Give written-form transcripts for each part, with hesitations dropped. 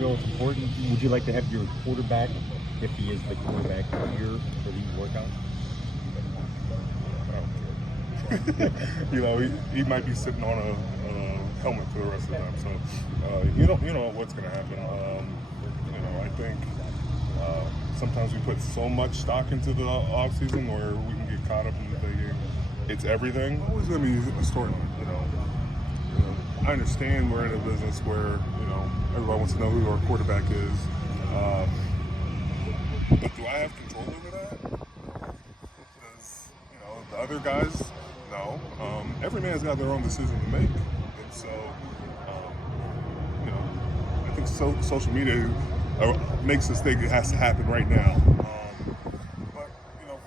feel is important? Would you like to have your quarterback, if he is the quarterback, here for these workouts? I don't care. You know, he might be sitting on a helmet for the rest of the time. So you know what's going to happen. You know, I think sometimes we put so much stock into the off season where we can get caught up in thinking it's everything. Always going to be a storyline. You know, I understand we're in a business where everybody wants to know who our quarterback is. But do I have control over that? Because the other guys, no. Every man's got their own decision to make, and so I think social media makes us think it has to happen right now. But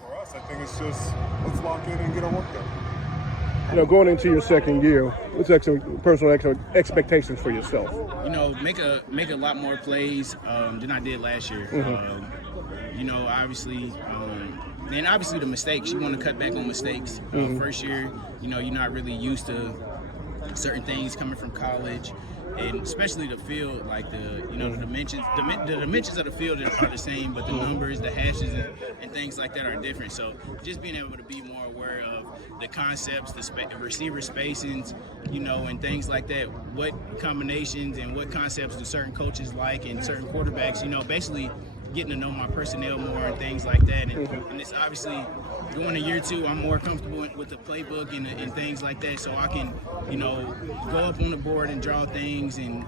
for us, I think it's just let's lock in and get our work done. Going into your second year, what's personal expectations for yourself? Make a lot more plays than I did last year. Obviously, and obviously the mistakes. You want to cut back on mistakes. First year, you're not really used to certain things coming from college, and especially the field, like the dimensions. The dimensions of the field are the same, but the numbers, the hashes, and things like that are different. So just being able to be more aware of the concepts, the receiver spacings, and things like that. What combinations and what concepts do certain coaches like and certain quarterbacks? Basically getting to know my personnel more and things like that. And it's obviously going to year two, I'm more comfortable with the playbook and things like that, so I can, go up on the board and draw things and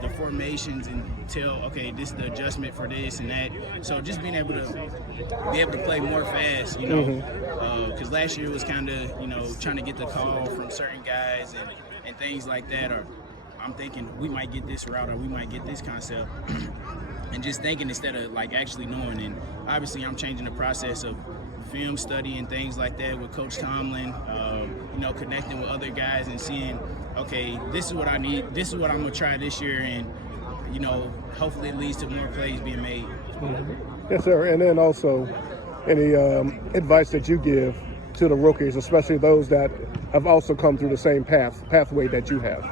the formations and tell, okay, this is the adjustment for this and that. So just being able to play more fast, because last year it was kind of, trying to get the call from certain guys and things like that, or I'm thinking we might get this route or we might get this concept. And just thinking instead of actually knowing. And obviously I'm changing the process of film study and things like that with Coach Tomlin, connecting with other guys and seeing, okay, this is what I need, this is what I'm going to try this year, and, hopefully it leads to more plays being made. Yes, sir. And then also, any advice that you give to the rookies, especially those that have also come through the same pathway that you have?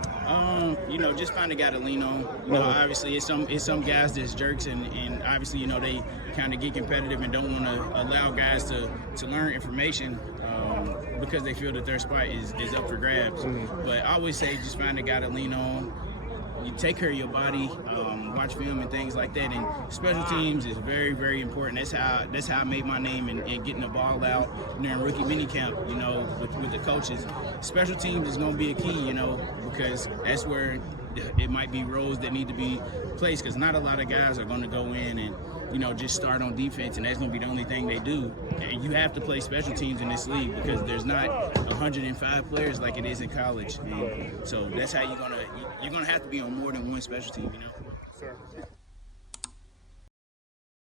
Just find a guy to lean on. Obviously, it's some guys that's jerks, and obviously, they kind of get competitive and don't want to allow guys to learn information because they feel that their spot is up for grabs. But I always say just find a guy to lean on. You take care of your body, watch film and things like that. And special teams is very, very important. That's how I made my name in getting the ball out during rookie minicamp, with the coaches. Special teams is going to be a key, because that's where it might be roles that need to be placed, because not a lot of guys are going to go in and, just start on defense, and that's going to be the only thing they do. And you have to play special teams in this league because there's not 105 players like it is in college. And so that's how you're going to have to be on more than one special team, Sir.